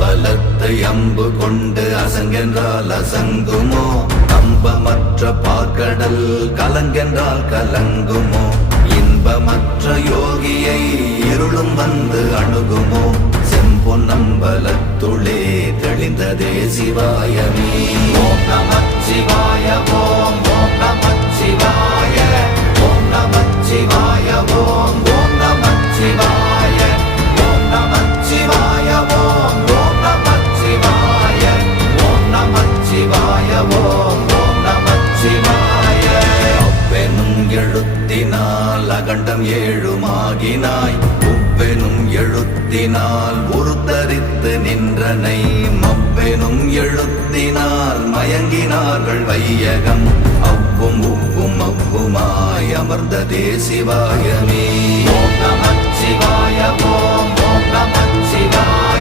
அம்பலத்தை அம்பு கொண்டு அசங்கென்றால் அசங்குமோ? கம்பமற்ற பார்க்கடல் கலங்கென்றால் கலங்குமோ? இன்பமற்ற யோகியை இருளும் வந்து அணுகுமோ? செம்பொன்னம்பலத்துளே தெளிந்ததே சிவாயமே. ஓம் நமச்சிவாய ஓம் ஓம் நமச்சிவாய ஓம் நமச்சிவாய ஓம் ஓம் நமச்சிவாய ஓம் நமச்சிவாய ஓம் ஓம் நமச்சிவாய ஓம் நமச்சிவாய ஓம் ஓம் நமச்சிவாய. அவ்வெனும் எழுத்தினால் அகண்டம் ஏழுமாகினாய், உவ்வெனும் எழுத்தினால் உருத்தரித்து நின்றனை, மவ்வெனும் எழுத்தினால் மயங்கினார்கள் வையகம். அவ்வும் உவ்வும் அவ்வுமாய் அமர்ந்ததே சிவாயமே. ஓம் நமச்சிவாய ஓம் ஓம் நம